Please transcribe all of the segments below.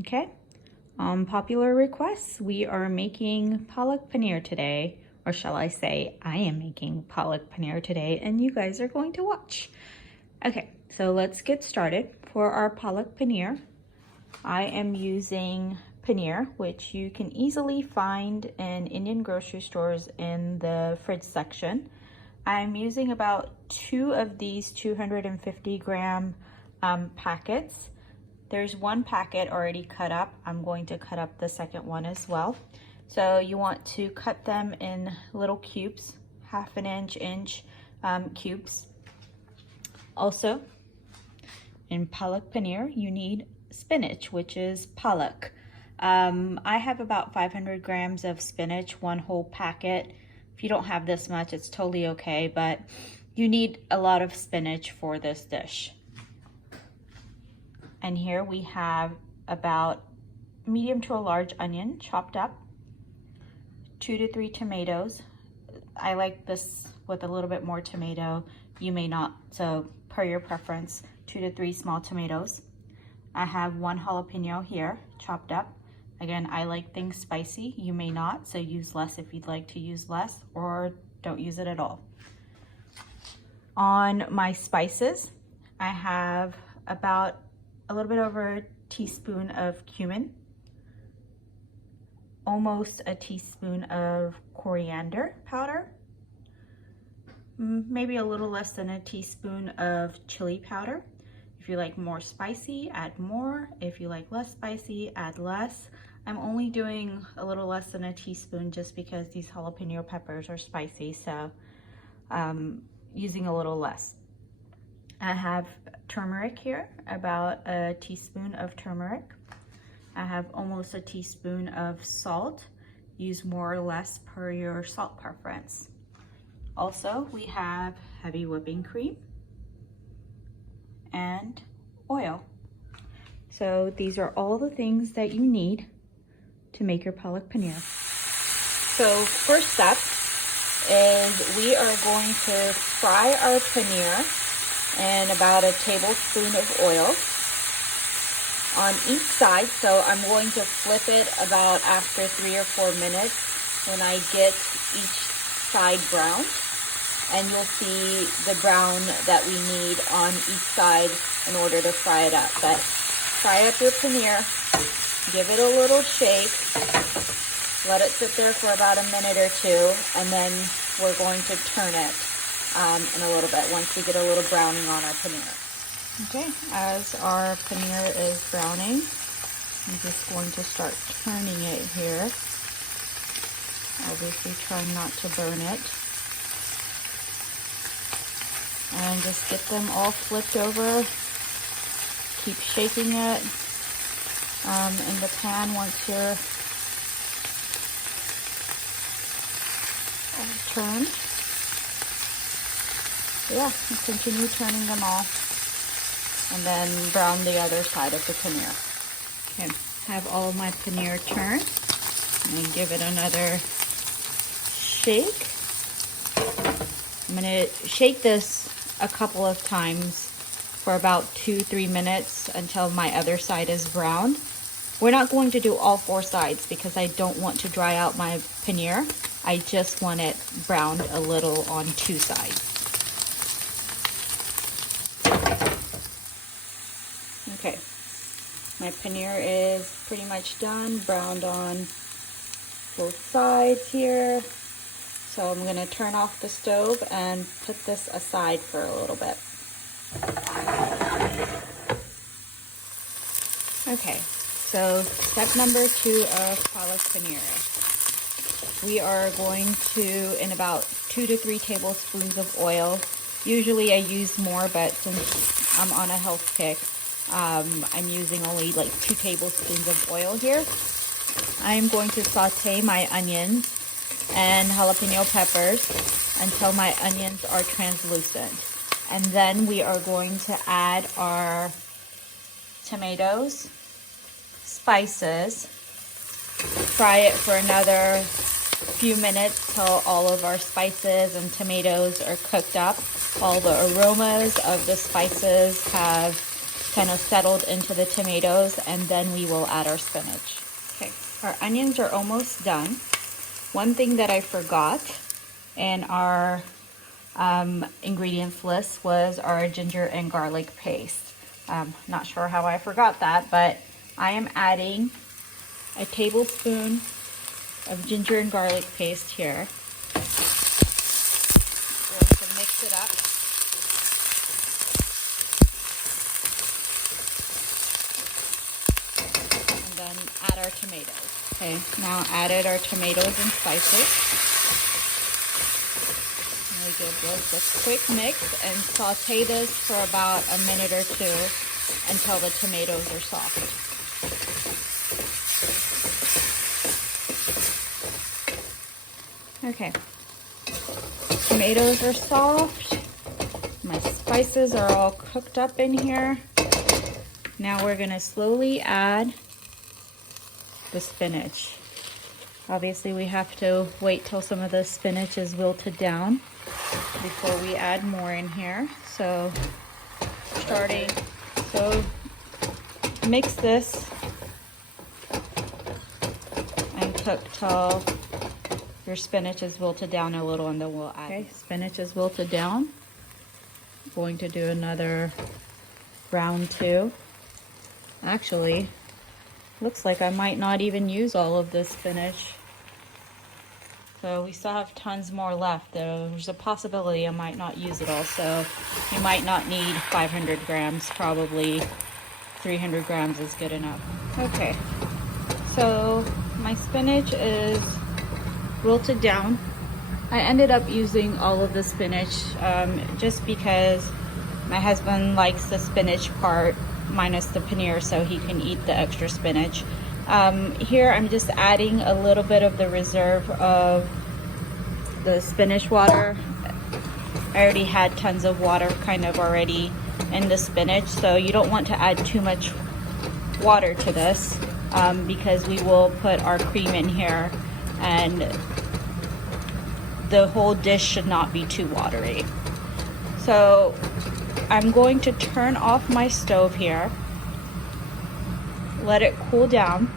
Okay, popular requests, we are making Palak Paneer today, or shall I say, I am making Palak Paneer today, and you guys are going to watch. Okay, so let's get started. For our Palak Paneer, I am using paneer, which you can easily find in Indian grocery stores in the fridge section. I'm using about 2 of these 250 gram packets. There's one packet already cut up. I'm going to cut up the second one as well. So you want to cut them in little cubes, half an inch cubes. Also, in Palak Paneer, you need spinach, which is palak. I have about 500 grams of spinach, one whole packet. If you don't have this much, it's totally okay, but you need a lot of spinach for this dish. And here we have about medium to a large onion chopped up, 2 to 3 tomatoes. I like this with a little bit more tomato. You may not, so per your preference, 2 to 3 small tomatoes. I have 1 jalapeno here chopped up. Again, I like things spicy. You may not, so use less if you'd like to use less, or don't use it at all. On my spices, I have about a little bit over a teaspoon of cumin, almost a teaspoon of coriander powder, maybe a little less than a teaspoon of chili powder. If you like more spicy, add more. If you like less spicy, add less. I'm only doing a little less than a teaspoon just because these jalapeno peppers are spicy, so using a little less. I have turmeric here, about a teaspoon of turmeric. I have almost a teaspoon of salt. Use more or less per your salt preference. Also, we have heavy whipping cream and oil. So these are all the things that you need to make your Palak Paneer. So first step is we are going to fry our paneer in about a tablespoon of oil on each side. So I'm going to flip it about after 3 or 4 minutes when I get each side brown. And you'll see the brown that we need on each side in order to fry it up. But fry up your paneer, give it a little shake, let it sit there for about a minute or 2, and then we're going to turn it in a little bit once we get a little browning on our paneer. Okay, as our paneer is browning, I'm just going to start turning it here. Obviously trying not to burn it. And just get them all flipped over. Keep shaking it in the pan once you're all turned. Yeah, continue turning them all. And then brown the other side of the paneer. Okay, have all of my paneer turned. And give it another shake. I'm going to shake this a couple of times for about 2-3 minutes until my other side is brown. We're not going to do all 4 sides because I don't want to dry out my paneer. I just want it browned a little on 2 sides. Okay, my paneer is pretty much done, browned on both sides here. So I'm going to turn off the stove and put this aside for a little bit. Okay, so step number 2 of Palak Paneer. We are going to, in about 2 to 3 tablespoons of oil. Usually I use more, but since I'm on a health kick, I'm using only like 2 tablespoons of oil here. I'm going to saute my onions and jalapeno peppers until my onions are translucent. And then we are going to add our tomatoes, spices, fry it for another few minutes till all of our spices and tomatoes are cooked up. All the aromas of the spices have kind of settled into the tomatoes, and then we will add our spinach. Okay, our onions are almost done. One thing that I forgot in our ingredients list was our ginger and garlic paste. Not sure how I forgot that, but I am adding a tablespoon of ginger and garlic paste here. Going to mix it up. And then add our tomatoes. Okay, now added our tomatoes and spices. And we give this a quick mix and saute this for about a minute or two until the tomatoes are soft. Okay, tomatoes are soft. My spices are all cooked up in here. Now we're gonna slowly add the spinach. Obviously we have to wait till some of the spinach is wilted down before we add more in here. So mix this and cook till your spinach is wilted down a little, and then we'll add. Okay, spinach is wilted down. I'm going to do another round 2. Actually, looks like I might not even use all of this spinach. So we still have tons more left. There's a possibility I might not use it all, so you might not need 500 grams, probably 300 grams is good enough. Okay, so my spinach is wilted down. I ended up using all of the spinach just because my husband likes the spinach part minus the paneer, so he can eat the extra spinach. Here I'm just adding a little bit of the reserve of the spinach water. I already had tons of water kind of already in the spinach, so you don't want to add too much water to this because we will put our cream in here, and the whole dish should not be too watery. So I'm going to turn off my stove here, let it cool down,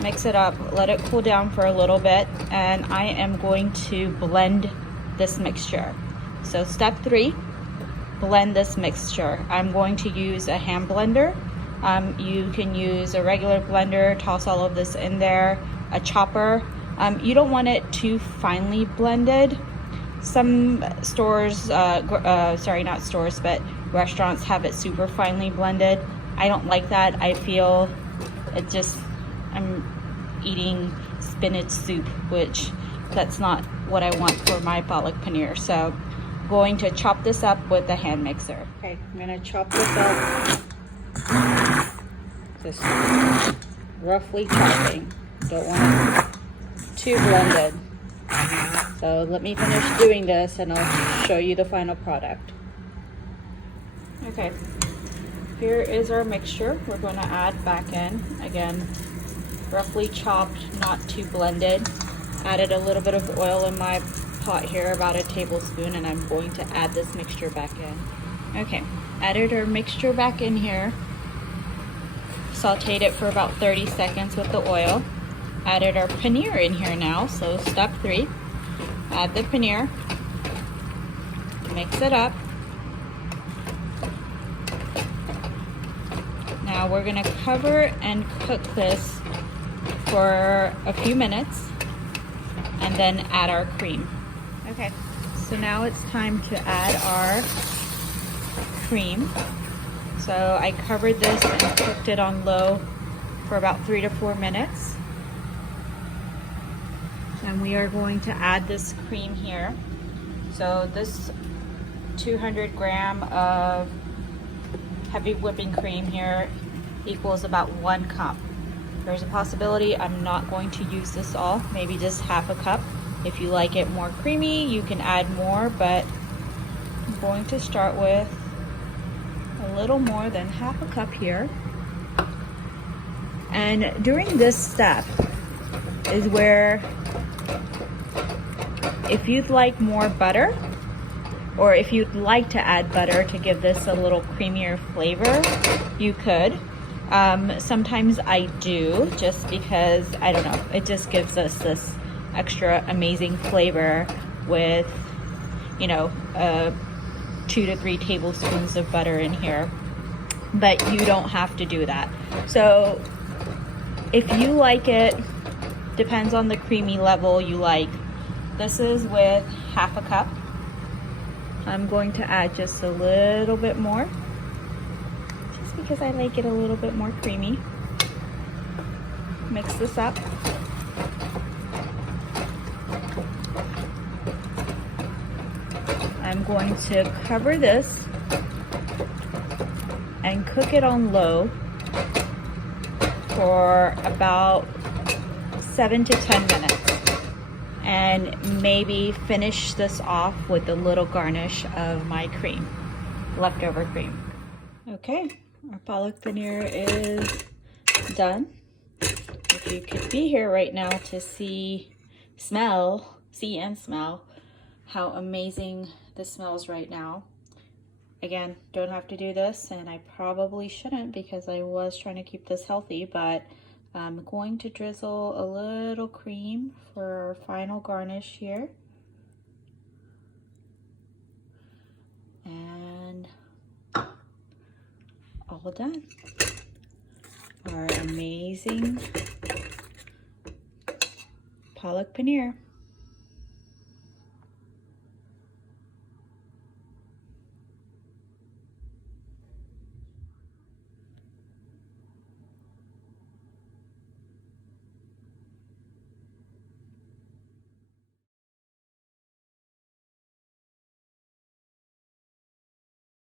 mix it up, let it cool down for a little bit, and I am going to blend this mixture. So step 3, blend this mixture. I'm going to use a hand blender. You can use a regular blender, toss all of this in there, a chopper. You don't want it too finely blended. Some stores, sorry, not stores, but restaurants have it super finely blended. I don't like that. I feel it just, I'm eating spinach soup, which that's not what I want for my palak paneer. So I'm going to chop this up with a hand mixer. Okay, I'm gonna chop this up. Just roughly chopping. Don't want it too blended. So let me finish doing this and I'll show you the final product. Okay, here is our mixture. We're going to add back in. Again, roughly chopped, not too blended. Added a little bit of oil in my pot here, about a tablespoon, and I'm going to add this mixture back in. Okay, added our mixture back in here. Sauteed it for about 30 seconds with the oil. Added our paneer in here now, so step 3. Add the paneer, mix it up. Now we're gonna cover and cook this for a few minutes and then add our cream. Okay, so now it's time to add our cream. So I covered this and cooked it on low for about 3 to 4 minutes. And we are going to add this cream here. So this 200 gram of heavy whipping cream here equals about 1 cup. There's a possibility I'm not going to use this all, maybe just half a cup. If you like it more creamy, you can add more, but I'm going to start with a little more than half a cup here. And during this step is where, if you'd like more butter, or if you'd like to add butter to give this a little creamier flavor, you could. Sometimes I do, just because, I don't know, it just gives us this extra amazing flavor with, you know, 2 to 3 tablespoons of butter in here. But you don't have to do that. So if you like it, depends on the creamy level you like. This is with half a cup. I'm going to add just a little bit more, just because I like it a little bit more creamy. Mix this up. I'm going to cover this and cook it on low for about 7 to 10 minutes. And maybe finish this off with a little garnish of my cream, leftover cream. Okay, our palak paneer is done. If you could be here right now to see and smell how amazing this smells right now. Again, don't have to do this, and I probably shouldn't because I was trying to keep this healthy, but I'm going to drizzle a little cream for our final garnish here. And all done. Our amazing palak paneer.